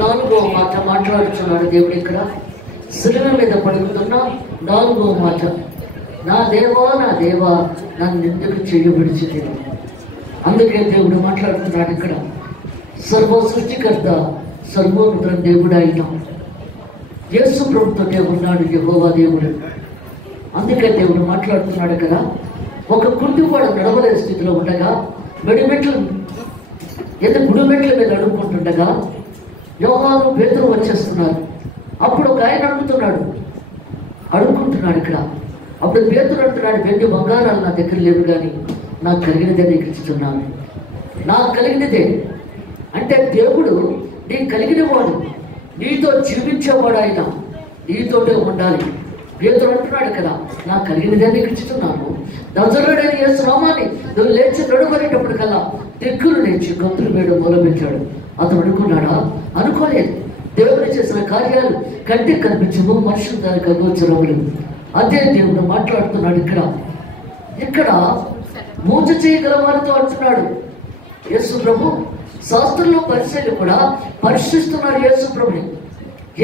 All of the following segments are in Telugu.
నాలుగో మాట మాట్లాడుతున్నాడు దేవుడు ఇక్కడ. శిలువ మీద పడుకుతున్న నాలుగో మాట, నా దేవా నా దేవా నన్ను ఎందుకు చేయబడిచితివి. అందుకే దేవుడు మాట్లాడుతున్నాడు ఇక్కడ. సర్వ సృష్టికర్త సర్వోన్నత దేవుడు అయిన యేసు ప్రభుతోనే ఉన్నాడు యెహోవా దేవుడు. అందుకే దేవుడు మాట్లాడుతున్నాడు కదా. ఒక కుంటివాడు నడవలే స్థితిలో ఉండగా గుడి మెట్ల మీద అడుక్కుంటుండగా యోహాను పేతురు వచ్చేస్తున్నారు. అప్పుడు ఒక ఆయన అడుక్కుంటున్నాడు ఇక్కడ. అప్పుడు పేతురు అంటున్నాడు, వెండి బంగారాలు నా దగ్గర లేవు, కానీ నాకు కలిగినదే నీకు ఇస్తున్నాను. నాకు కలిగినదే అంటే దేవుడు నీకు కలిగిన వాడు, నీతో జీవించేవాడు, ఆయన నీతోటే ఉండాలి. పేతురు అంటున్నాడు కదా, నాకు కలిగినదే నీకు ఇస్తున్నాను. నజరేయుడైన యేసు నామాన్ని నువ్వు లేచి నడుమనేటప్పుడు కల్లా దిక్కులు లేచి గొంతులు వేయడం మొదలుపెట్టాడు. అతను అనుకున్నాడా? అనుకోలేదు. దేవుడు చేసిన కార్యాలు కంటికి కనిపించము, మనుషులు దానికి అగోచరములు. అదే దేవుడు మాట్లాడుతున్నాడు ఇక్కడ మూజ చేయగల వారితో అంటున్నాడు యేసు ప్రభు. శాస్త్రంలో పరిశీలి కూడా పరిశీలిస్తున్నారు యేసు ప్రభుని.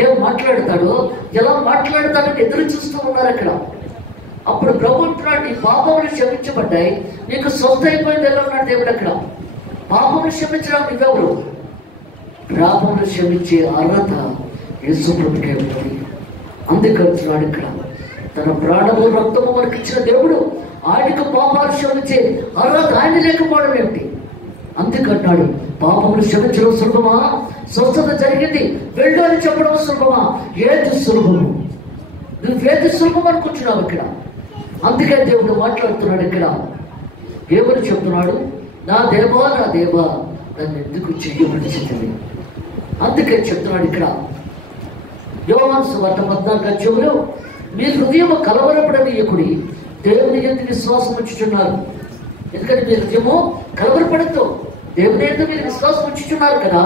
ఏం మాట్లాడతాడో, ఎలా మాట్లాడతాడని ఎదురు చూస్తూ ఉన్నారు అక్కడ. అప్పుడు ప్రభు అంటున్నాడు, నీ పాపములు క్షమించబడ్డాయి, నీకు స్వస్థ అయిపోయింది. ఎలా ఉన్నాడు దేవుడు అక్కడ. పాపములు క్షమించడం నువ్వెవరు? పాపములు క్షమించే అర్హత యేసు ప్రభుకే ఉంది. అందుకంటున్నాడు ఇక్కడ, తన ప్రాణము రక్తము మనకి ఇచ్చిన దేవుడు ఆయనకు పాపాలు క్షమించే అర్హత ఆయన లేకపోవడం ఏమిటి? అందుకంటున్నాడు, పాపములు క్షమించడం సులభమా? స్వస్థత జరిగింది వెళ్ళు అని చెప్పడం సులభమా? ఏది సులభము? నువ్వేది సులభం అనుకుంటున్నావు ఇక్కడ. అందుకే దేవుడు మాట్లాడుతున్నాడు ఇక్కడ. దేవుడు చెప్తున్నాడు, నా దేవా నా దేవా నన్ను ఎందుకు చేయబడిచితివి. అందుకే చెప్తున్నాడు ఇక్కడ యోహాను సువార్త 14:10, మీ హృదయము కలవరపడనీయకుడి, దేవుని యందు విశ్వాసం ఉంచుచున్నారు. ఎందుకంటే మీ హృదయము కలవరపడద్దు, దేవుని యందు మీరు విశ్వాసం ఉంచుచున్నారు కదా.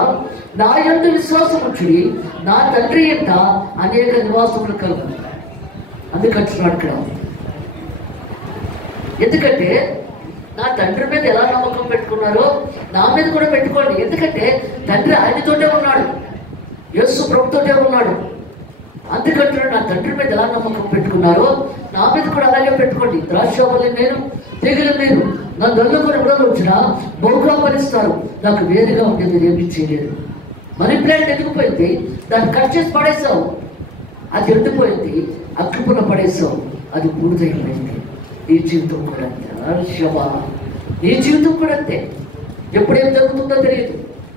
నా యందు విశ్వాసం ఉంచుడి, నా తండ్రి యందు అనేక నివాసములు కలుగు. అందుకంటున్నాడు ఇక్కడ. ఎందుకంటే నా తండ్రి మీద ఎలా నమ్మకం పెట్టుకున్నారో నా మీద కూడా పెట్టుకోండి. ఎందుకంటే తండ్రి ఆయనతోటే ఉన్నాడు, యేసు ప్రభుతోటే ఉన్నాడు. అందుకంటున్నాడు, నా తండ్రి మీద ఎలా నమ్మకం పెట్టుకున్నారో నా మీద కూడా అలాగే పెట్టుకోండి. ద్రాక్షావళి నేను, తెగులు నేను, నన్ను నల్లుకొని కూడా వచ్చినా బహుగా భరిస్తారు. నాకు వేరుగా ఉండేది ఏమీ చేయలేదు. మనీ ప్లాంట్ ఎదిగిపోయింది, దాన్ని కట్ చేసి పడేసావు, అది ఎండిపోయింది. అగ్గిపుల్ల పడేసావు, అది బూడిదైపోయింది. నీ జీవితం కూడా అంతే. నీ జీవితం కూడా అంతే. ఎప్పుడేం జరుగుతుందో తెలియదు.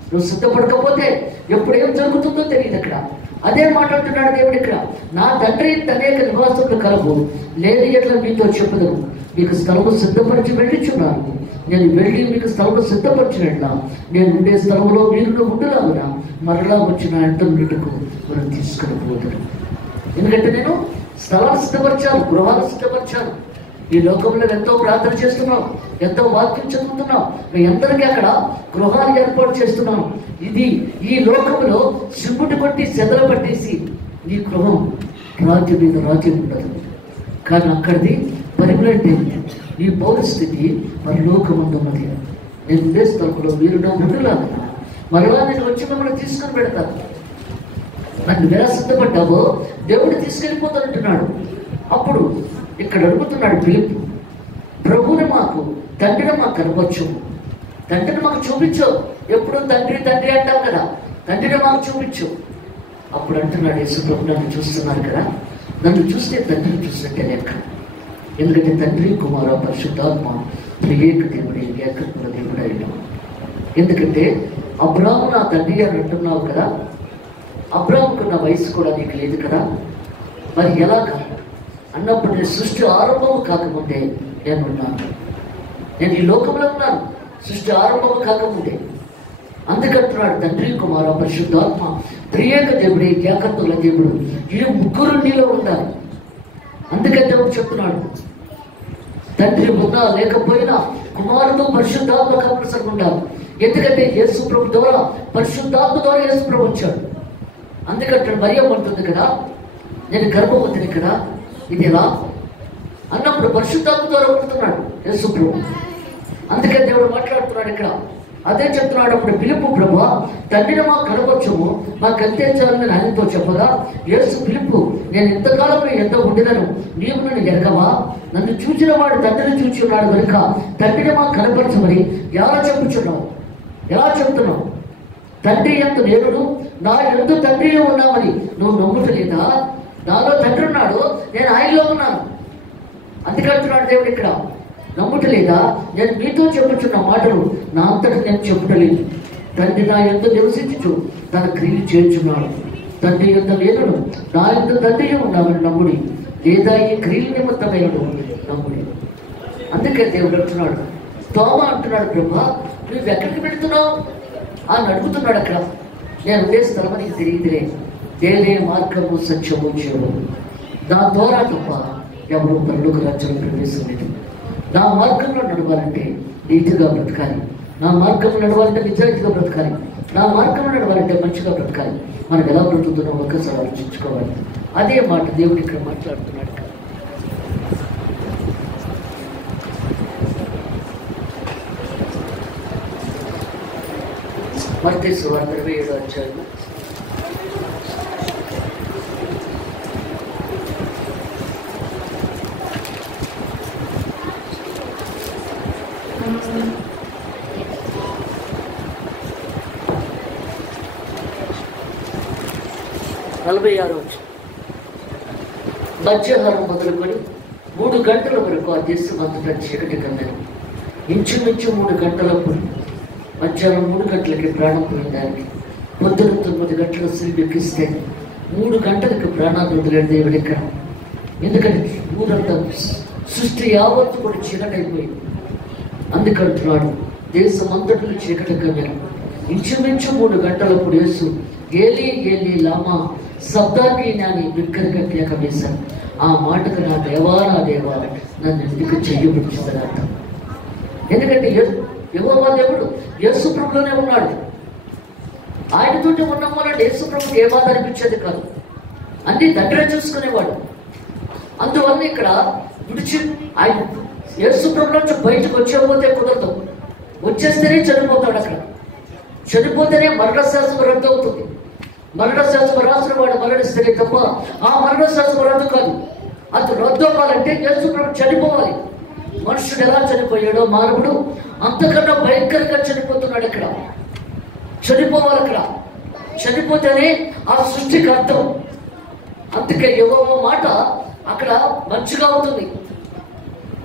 నువ్వు సిద్ధపడకపోతే ఎప్పుడేం జరుగుతుందో తెలియదు అక్కడ. అదే మాట్లాడుతున్నాడు దేవుడు ఇక్కడ. నా తండ్రి అనేక నివాసములు కలవు, లేని ఎట్లా మీతో చెప్పుదను. మీకు స్థలము సిద్ధపరిచి వెళ్ళిచున్నాను. నేను వెళ్ళి మీకు స్థలము సిద్ధపరిచినట్లా నేను ఉండే స్థలంలో మీరు ఉండలాగునా మరలా వచ్చిన ఎంతకు మనం తీసుకుని పోతాను. ఎందుకంటే నేను స్థలాలు సిద్ధపరిచాను, గృహాలు సిద్ధపరిచాను. ఈ లోకంలో ఎంతో ప్రార్థన చేస్తున్నాం, ఎంతో వాక్యం చదువుతున్నాం. మీ అందరికీ అక్కడ గృహాలు ఏర్పాటు చేస్తున్నాం. ఇది ఈ లోకంలో సిమ్ముటి కొట్టి చెదల పట్టేసి నీ గృహం రాజ్యం మీద రాజ్యం ఉండదు. కానీ అక్కడిది పర్మనెంట్ ఏంటి? నీ పౌరస్థితి మరి లోకమున్నది. నేను ఉండే స్థలంలో మీరు నా ముందులాగా మరలా నేను వచ్చి మిమ్మల్ని తీసుకొని పెడతాను. నన్ను ఎలా సిద్ధపడ్డావో దేవుడు తీసుకెళ్ళిపోతానంటున్నాడు. అప్పుడు ఇక్కడ అడుగుతున్నాడు ఫిలిప్పు, ప్రభువుని మాకు తండ్రిని మాకు కనవచ్చు, తండ్రిని మాకు చూపించు. ఎప్పుడు తండ్రి తండ్రి అంటాం కదా, తండ్రిని మాకు చూపించు. అప్పుడు అంటున్నాడు యేసు ప్రభు, నన్ను చూస్తున్నారు కదా, నన్ను చూస్తే తండ్రిని చూసినట్టే లెక్క. ఎందుకంటే తండ్రి కుమార పరిశుద్ధాత్మ త్రియేక దేవుడే, ఏకత్వ దేవుడు అయినా. ఎందుకంటే అబ్రాహాము నా తండ్రి అని అంటున్నావు కదా, అబ్రాహాముకున్న వయసు కూడా నీకు లేదు కదా. మరి ఎలాగా అన్నప్పుడు నేను సృష్టి ఆరంభము కాకముందే నేను ఉన్నాను. నేను ఈ లోకంలో ఉన్నాను, సృష్టి ఆరంభము కాకముందే. అందుకంటున్నాడు తండ్రి కుమార పరిశుద్ధాత్మ త్రియేక దేవుడే, ఏకత్వ దేవుడు. ఈ ముగ్గురు నీలో ఉండాలి. అందుకని దేవుడు చెప్తున్నాడు, తండ్రి ఉన్నా లేకపోయినా కుమారుడు పరిశుద్ధాత్మ కంపల్సరీ ఉండాలి. ఎందుకంటే యేసు ప్రభు ద్వారా, పరిశుద్ధాత్మ ద్వారా యేసు ప్రభు వచ్చాడు. అందుకంటే మరియమ్మ అంటుంది కదా, నేను గర్భవతిని కదా, ఇది ఎలా అన్నప్పుడు పరిశుద్ధాత్మ ద్వారా ఉంటున్నాడు యేసు ప్రభు. అందుకని దేవుడు మాట్లాడుతున్నాడు ఇక్కడ. అదే చెప్తున్నాడు. అప్పుడు పిలుపు, ప్రభువా తండ్రిని మాకు కనపరచము, మాకు అంతే చాలని ఆయనతో చెప్పగా, యేసు పిలుపు, నేను ఇంతకాలం నీ ఎంత ఉండినను నీవు నన్ను ఎరగవా? నన్ను చూచిన వాడు తండ్రిని చూచి ఉన్నాడు కనుక తండ్రిని మాకు కనపరచమని ఎలా చెప్పుచున్నావు? ఎలా చెప్తున్నావు? తండ్రి ఎంత నేనుడు, నా ఎంత తండ్రి ఉన్నామని నువ్వు నమ్ముతలేదా? నాలో తండ్రి ఉన్నాడు, నేను ఆయనలో ఉన్నాను. అందుకంటున్నాడు దేవుడు ఇక్కడ. నమ్ముటలేదా? నేను మీతో చెప్పుచున్న మాటలు నా అంతటి నేను చెప్పుటలేదు. తండ్రి నా ఎంత నివసించు తన క్రియలు చేర్చున్నాడు. తండ్రి ఎంత లేనుడు, నా ఎంత తండ్రి ఉన్నామని నమ్ముడి, లేదా ఈ క్రియల నిమిత్తమైనడు నమ్ముడి. అందుకే దేవుడు అంటున్నాడు. తోమ అంటున్నాడు, ప్రభా నువ్వు ఎక్కడికి వెళుతున్నావు అని అడుగుతున్నాడు. అక్కడ నేను ఉండే స్థలం నీకు తెలియదులే, నేనే మార్గము సత్యము జీవము, నా ద్వారా తప్ప ఎవరు పనులకు రాజ్యం ప్రవేశించలేదు. నా మార్గంలో నడవాలంటే నీతిగా బ్రతకాలి, నా మార్గంలో నడవాలంటే నిజాయితీగా బ్రతకాలి, నా మార్గంలో నడవాలంటే మంచిగా బ్రతకాలి. మనం ఎలా బ్రతుకుతున్నాం ఒక్కసారి ఆలోచించుకోవాలి. అదే మాట దేవుడు ఇక్కడ మాట్లాడుతున్నాడు. మత్తయి సువార్త 27వ అధ్యాయం 46వ వచనం. మధ్యాహ్నం మొదలుకొని 3 గంటల వరకు ఆ దేశం అంతటా చీకటి కమ్మెను. ఇంచుమించు 3 గంటలప్పుడు, మధ్యాహ్నం 3 గంటలకి ప్రాణం పోయిందానికి, పొద్దున 9 గంటల సిలిబెక్కిస్తే 3 గంటలకి ప్రాణాలు వదిలేడు దేవుడు ఇక్కడ. ఎందుకంటే ఊరంతా సృష్టి యావత్తు కూడా చీకటైపోయింది. అందుకంటున్నాడు, దేశం అంతటిలో చీకటి కమ్మెను. ఇంచుమించు 3 గంటలప్పుడు యేసు ఏలీ ఏలీ లామా శబ్దాన్ని నాని బిగ్గరగా కేక వేశాను. ఆ మాటకు నా దేవా నన్ను ఎందుకు చెయ్యబడుతుంది అర్థం. ఎందుకంటే యెహోవా దేవుడు యేసు ప్రభులోనే ఉన్నాడు. ఆయనతోటి ఉన్నాం వల్ల యేసు ప్రభుకి ఏ బాధ అనిపించేది కాదు, అన్ని తండ్రి చూసుకునేవాడు. అందువల్ల ఇక్కడ విడిచి ఆయన యేసు ప్రభు నుంచి బయటకు వచ్చేపోతే కుదరదు, వచ్చేస్తేనే చనిపోతాడు. అక్కడ చనిపోతేనే మరణశాసనం రద్దు అవుతుంది. మరణశాసనం రాసిన వాడు మరణిస్తేనే తప్ప ఆ మరణశాసనం రద్దు కాదు. అది రద్దు అవ్వాలంటే యేసు ప్రభు చనిపోవాలి. మనుషుడు ఎలా చనిపోయాడో మానవుడు అంతకన్నా భయంకరంగా చనిపోతున్నాడు. ఇక్కడ చనిపోవాలి. అక్కడ చనిపోతేనే ఆ సృష్టికి అర్థం. అందుకే యెహోవా మాట అక్కడ మంచిగా అవుతుంది.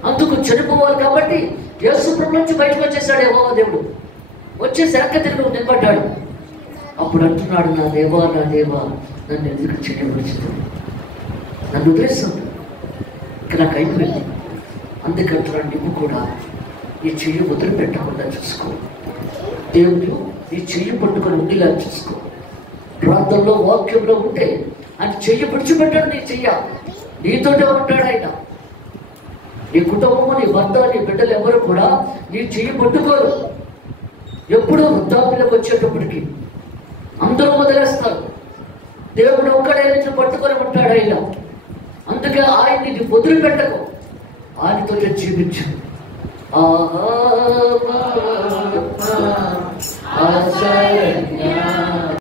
అందుకు చనిపోవాలి. కాబట్టి యేసు ప్రభు నుంచి బయటకు వచ్చేసాడు యెహోవా దేవుడు. వచ్చేసి వెనక్కి తిరిగి నిలబడ్డాడు. అప్పుడు అంటున్నాడు, నా దేవా నన్ను ఎందుకు చేయవలసింది, నన్ను వదిలేస్తుంది, ఇక్కడ నాకు అయిపోయింది. అందుకంటున్నాడు, నువ్వు కూడా నీ చెయ్యి వదిలిపెట్టకుండా చూసుకో. దేవుడు నీ చెయ్యి పట్టుకొని ఉండేలా చూసుకో. ప్రాంతంలో వాక్యంలో ఉంటే ఆయన చెయ్యి విడిచిపెట్టాడు. నీ చెయ్య నీతోటే ఉంటాడు ఆయన. నీ కుటుంబము, నీ భర్త, నీ బిడ్డలు ఎవరు కూడా నీ చెయ్యి పట్టుకోరు. ఎప్పుడూ వృద్ధాప్యులకు వచ్చేటప్పటికి అందరూ వదిలేస్తారు. దేవుడు ఒక్కడే నుంచి పట్టుకొని ఉంటాడు ఆయన. అందుకే ఆయన్ని వదిలిపెట్టకు, ఆయనతో జీవించు. ఆహా